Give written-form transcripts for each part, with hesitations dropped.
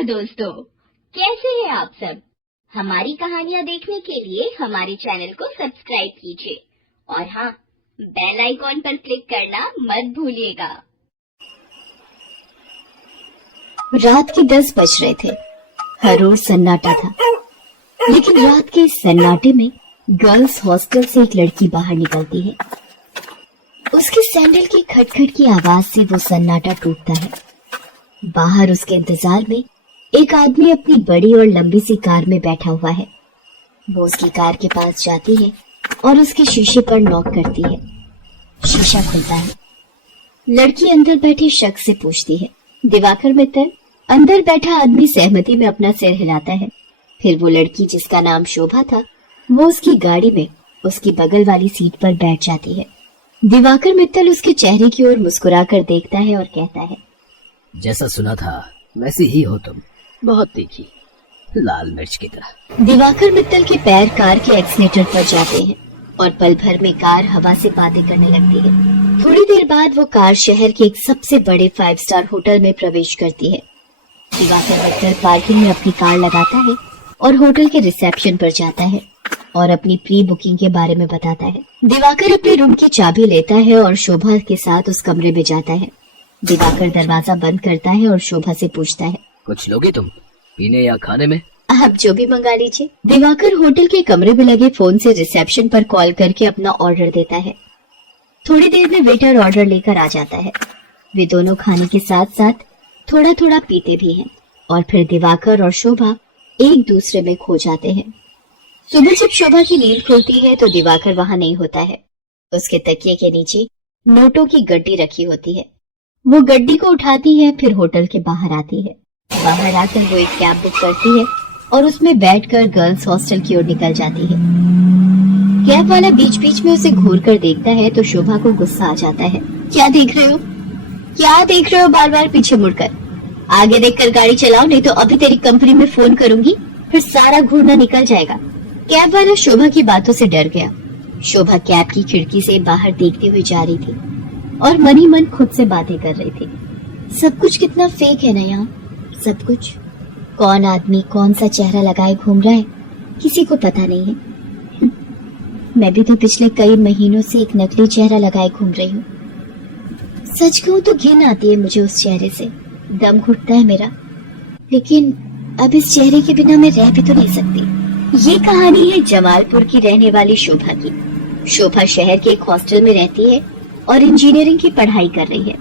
Hello दोस्तों, कैसे हैं आप सब। हमारी कहानियाँ देखने के लिए हमारे चैनल को सब्सक्राइब कीजिए और हाँ, बेल आइकॉन पर क्लिक करना मत भूलिएगा। रात के 10 बज रहे थे। हर ओर सन्नाटा था, लेकिन रात के इस सन्नाटे में गर्ल्स हॉस्टल से एक लड़की बाहर निकलती है। उसके सैंडल की खटखट की आवाज से वो सन्नाटा टूटता है। बाहर उसके इंतजार में एक आदमी अपनी बड़ी और लंबी सी कार में बैठा हुआ है। वो उसकी कार के पास जाती है और उसके शीशे पर नॉक करती है। शीशा खुलता है। लड़की अंदर बैठे शख्स से पूछती है, दिवाकर मित्तल। अंदर बैठा आदमी सहमति में अपना सिर हिलाता है। फिर वो लड़की, जिसका नाम शोभा था, वो उसकी गाड़ी में उसकी बगल वाली सीट पर बैठ जाती है। दिवाकर मित्तल उसके चेहरे की ओर मुस्कुराकर देखता है और कहता है, जैसा सुना था वैसी ही हो तुम, बहुत तीखी, लाल मिर्च की तरह। दिवाकर मित्तल के पैर कार के एक्सीलेटर पर जाते हैं और पल भर में कार हवा से बातें करने लगती है। थोड़ी देर बाद वो कार शहर के एक सबसे बड़े 5 स्टार होटल में प्रवेश करती है। दिवाकर मित्तल पार्किंग में अपनी कार लगाता है और होटल के रिसेप्शन पर जाता है और अपनी प्री बुकिंग के बारे में बताता है। दिवाकर अपने रूम की चाबी लेता है और शोभा के साथ उस कमरे में जाता है। दिवाकर दरवाजा बंद करता है और शोभा से पूछता है, कुछ लोगे तुम, पीने या खाने में? आप जो भी मंगा लीजिए। दिवाकर होटल के कमरे में लगे फोन से रिसेप्शन पर कॉल करके अपना ऑर्डर देता है। थोड़ी देर में वेटर ऑर्डर लेकर आ जाता है। वे दोनों खाने के साथ साथ थोड़ा थोड़ा पीते भी हैं और फिर दिवाकर और शोभा एक दूसरे में खो जाते हैं। सुबह जब शोभा की नींद खुलती है तो दिवाकर वहां नहीं होता है। उसके तकिए के नीचे नोटों की गड्डी रखी होती है। वो गड्डी को उठाती है, फिर होटल के बाहर आती है। बाहर आकर वो एक कैब बुक करती है और उसमें बैठकर गर्ल्स हॉस्टल की ओर निकल जाती है। कैब वाला बीच बीच में उसे घूर कर देखता है तो शोभा को गुस्सा आ जाता है। क्या देख रहे हो, क्या देख रहे हो बार बार पीछे मुड़कर? आगे देखकर गाड़ी चलाओ, नहीं तो अभी तेरी कंपनी में फोन करूंगी, फिर सारा घूरना निकल जाएगा। कैब वाला शोभा की बातों से डर गया। शोभा कैब की खिड़की से बाहर देखती हुई जा रही थी और मन ही मन खुद से बातें कर रही थी। सब कुछ कितना फेक है ना यहाँ, सब कुछ। कौन आदमी कौन सा चेहरा लगाए घूम रहा है, किसी को पता नहीं है। मैं भी तो पिछले कई महीनों से एक नकली चेहरा लगाए घूम रही हूँ। सच कहूँ तो घिन आती है मुझे उस चेहरे से, दम घुटता है मेरा। लेकिन अब इस चेहरे के बिना मैं रह भी तो नहीं सकती। ये कहानी है जमालपुर की रहने वाली शोभा की। शोभा शहर के एक हॉस्टल में रहती है और इंजीनियरिंग की पढ़ाई कर रही है।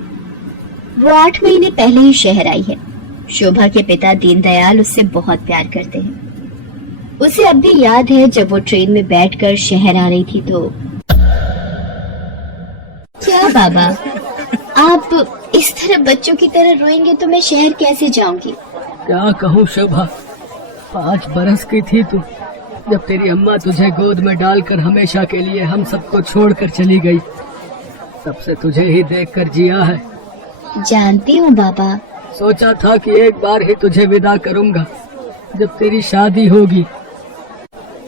वो 8 महीने पहले ही शहर आई है। शोभा के पिता दीनदयाल उससे बहुत प्यार करते हैं। उसे अब भी याद है जब वो ट्रेन में बैठकर शहर आ रही थी तो। क्या बाबा, आप इस तरह बच्चों की तरह रोएंगे तो मैं शहर कैसे जाऊंगी? क्या कहूँ शोभा, 5 बरस की थी तू जब तेरी अम्मा तुझे गोद में डालकर हमेशा के लिए हम सबको छोड़कर चली गई। तब से तुझे ही देखकर जिया है। जानती हूँ बाबा। सोचा था कि एक बार ही तुझे विदा करूंगा जब तेरी शादी होगी,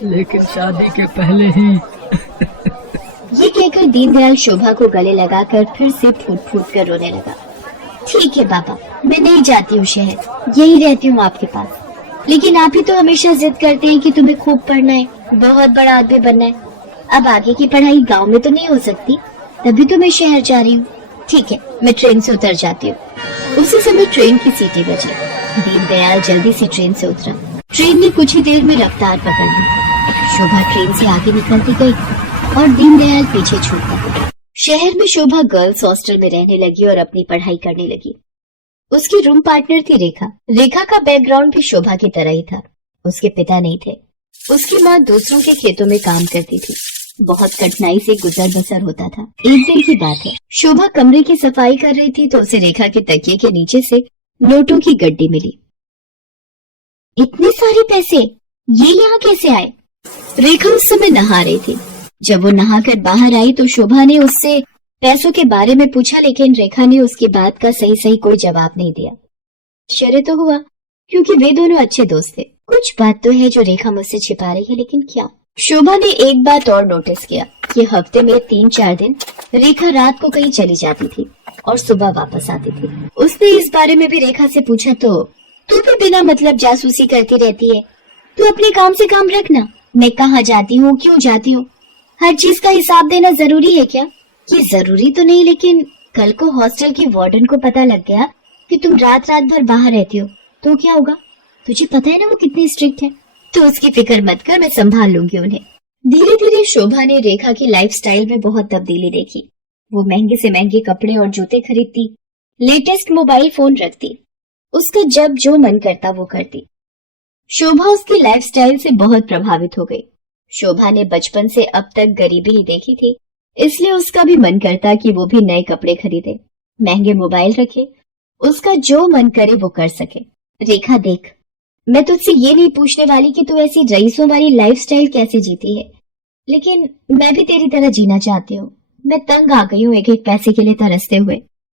लेकिन शादी के पहले ही। ये कहकर दीनदयाल शोभा को गले लगाकर फिर से फूट फूट कर रोने लगा। ठीक है बाबा, मैं नहीं जाती हूँ शहर, यही रहती हूँ आपके पास। लेकिन आप ही तो हमेशा जिद करते हैं कि तुम्हें खूब पढ़ना है, बहुत बड़ा आदमी बनना है। अब आगे की पढ़ाई गांव में तो नहीं हो सकती, तभी तो मैं शहर जा रही हूँ। ठीक है, मैं ट्रेन से उतर जाती हूँ। उसी समय ट्रेन की सीटी बजी। दीनदयाल जल्दी से ट्रेन से उतरा। ट्रेन ने कुछ ही देर में रफ्तार पकड़ ली। शोभा ट्रेन से आगे निकलती गई और दीनदयाल पीछे छूटता गया। शहर में शोभा गर्ल्स हॉस्टल में रहने लगी और अपनी पढ़ाई करने लगी। उसकी रूम पार्टनर थी रेखा। रेखा का बैकग्राउंड भी शोभा की तरह ही था। उसके पिता नहीं थे। उसकी माँ दूसरों के खेतों में काम करती थी। बहुत कठिनाई से गुजर बसर होता था। एक दिन की बात है, शोभा कमरे की सफाई कर रही थी तो उसे रेखा के तकिए के नीचे से नोटों की गड्डी मिली। इतने सारे पैसे, ये यहाँ कैसे आए? रेखा उस समय नहा रही थी। जब वो नहाकर बाहर आई तो शोभा ने उससे पैसों के बारे में पूछा, लेकिन रेखा ने उसकी बात का सही सही कोई जवाब नहीं दिया। आश्चर्य तो हुआ, क्योंकि वे दोनों अच्छे दोस्त थे। कुछ बात तो है जो रेखा मुझसे छिपा रही है, लेकिन क्या? शोभा ने एक बात और नोटिस किया कि हफ्ते में 3-4 दिन रेखा रात को कहीं चली जाती थी और सुबह वापस आती थी। उसने इस बारे में भी रेखा से पूछा तो तू भी बिना मतलब जासूसी करती रहती है। तू अपने काम से काम रखना। मैं कहाँ जाती हूँ, क्यों जाती हूँ, हर चीज का हिसाब देना जरूरी है क्या? ये जरूरी तो नहीं, लेकिन कल को हॉस्टल की वार्डन को पता लग गया कि तुम रात रात भर बाहर रहती हो तो क्या होगा? तुझे पता है ना वो कितनी स्ट्रिक्ट है। तो उसकी फिक्र मत कर, मैं संभाल लूंगी उन्हें। धीरे धीरे शोभा ने रेखा की लाइफस्टाइल में बहुत तब्दीली देखी। वो महंगे से महंगे कपड़े और जूते खरीदती, लेटेस्ट मोबाइल फोन रखती, उसका जब जो मन करता वो करती। शोभा उसकी लाइफस्टाइल से बहुत प्रभावित हो गई। शोभा ने बचपन से अब तक गरीबी ही देखी थी, इसलिए उसका भी मन करता कि वो भी नए कपड़े खरीदे, महंगे मोबाइल रखे, उसका जो मन करे वो कर सके। रेखा देख, मैं तुझसे ये नहीं पूछने वाली कि तू ऐसी रईसों वाली लाइफस्टाइल कैसे जीती है, लेकिन मैं भी तेरी तरह जीना चाहती हूँ। मैं तंग आ गई हूँ एक एक पैसे के लिए तरसते हुए।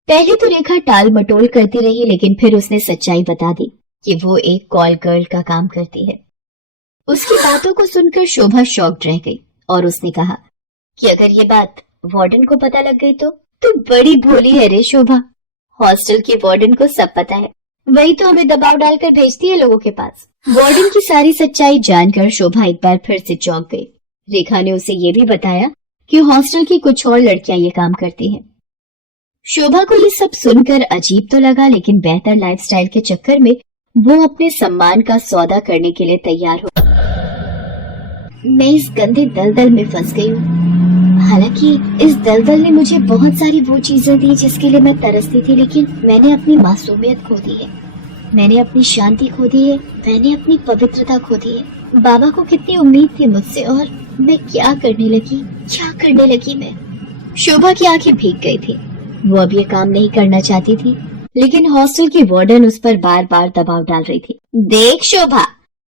पहले तो रेखा टाल मटोल करती रही, लेकिन फिर उसने सच्चाई बता दी कि वो एक कॉल गर्ल का काम करती है। उसकी बातों को सुनकर शोभा शॉक्ड रह गई और उसने कहा कि अगर ये बात वार्डन को पता लग गई तो बड़ी भोली है रे शोभा। हॉस्टल की वार्डन को सब पता है, वही तो हमें दबाव डालकर भेजती है लोगों के पास। वार्डन की सारी सच्चाई जानकर शोभा एक बार फिर से चौंक गई। रेखा ने उसे ये भी बताया कि हॉस्टल की कुछ और लड़कियां ये काम करती हैं। शोभा को ये सब सुनकर अजीब तो लगा, लेकिन बेहतर लाइफस्टाइल के चक्कर में वो अपने सम्मान का सौदा करने के लिए तैयार हो। मैं इस गंदे दलदल में फंस गई हूँ। हालांकि इस दलदल ने मुझे बहुत सारी वो चीजें दी जिसके लिए मैं तरसती थी, लेकिन मैंने अपनी मासूमियत खो दी है, मैंने अपनी शांति खो दी है, मैंने अपनी पवित्रता खो दी है। बाबा को कितनी उम्मीद थी मुझसे, और मैं क्या करने लगी मैं। शोभा की आंखें भीग गई थी। वो अब ये काम नहीं करना चाहती थी, लेकिन हॉस्टल की वार्डन उस पर बार बार दबाव डाल रही थी। देख शोभा,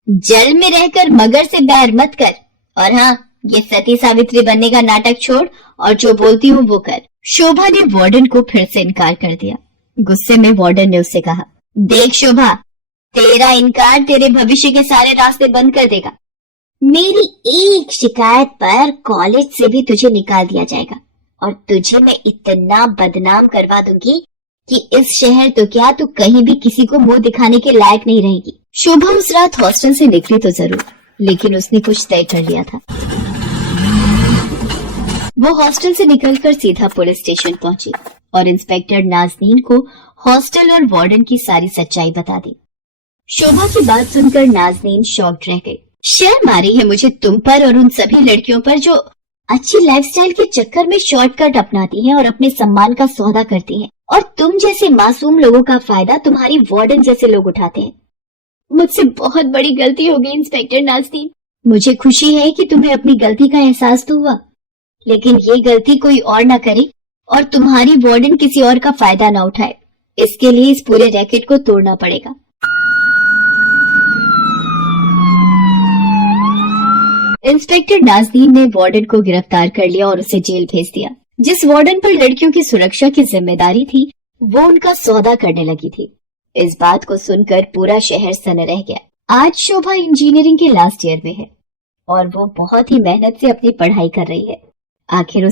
जल में रहकर मगर से बैर मत कर, और हाँ, ये सती सावित्री बनने का नाटक छोड़ और जो बोलती हूँ वो कर। शोभा ने वार्डन को फिर से इनकार कर दिया। गुस्से में वार्डन ने उससे कहा, देख शोभा, तेरा इनकार तेरे भविष्य के सारे रास्ते बंद कर देगा। मेरी एक शिकायत पर कॉलेज से भी तुझे निकाल दिया जाएगा, और तुझे मैं इतना बदनाम करवा दूंगी कि इस शहर तो क्या, तू कहीं भी किसी को मुंह दिखाने के लायक नहीं रहेगी। शोभा उस रात हॉस्टल से निकली तो जरूर, लेकिन उसने कुछ तय कर लिया था। वो हॉस्टल से निकलकर सीधा पुलिस स्टेशन पहुंची और इंस्पेक्टर नाज़नीन को हॉस्टल और वार्डन की सारी सच्चाई बता दी। शोभा की बात सुनकर नाज़नीन शॉक्ड रह गई। शर्म आ रही है मुझे तुम पर और उन सभी लड़कियों पर जो अच्छी लाइफस्टाइल के चक्कर में शॉर्टकट अपनाती हैं और अपने सम्मान का सौदा करती हैं, और तुम जैसे मासूम लोगों का फायदा तुम्हारी वार्डन जैसे लोग उठाते हैं। मुझसे बहुत बड़ी गलती हो गई इंस्पेक्टर नाज़नीन। मुझे खुशी है कि तुम्हें अपनी गलती का एहसास तो हुआ, लेकिन ये गलती कोई और ना करे और तुम्हारी वार्डन किसी और का फायदा ना उठाए। इसके लिए इस पूरे रैकेट को तोड़ना पड़ेगा। इंस्पेक्टर नाज़नीन ने वार्डन को गिरफ्तार कर लिया और उसे जेल भेज दिया। जिस वार्डन पर लड़कियों की सुरक्षा की जिम्मेदारी थी, वो उनका सौदा करने लगी थी। इस बात को सुनकर पूरा शहर सन्न रह गया। आज शोभा इंजीनियरिंग के लास्ट ईयर में है और वो बहुत ही मेहनत से अपनी पढ़ाई कर रही है। आखिर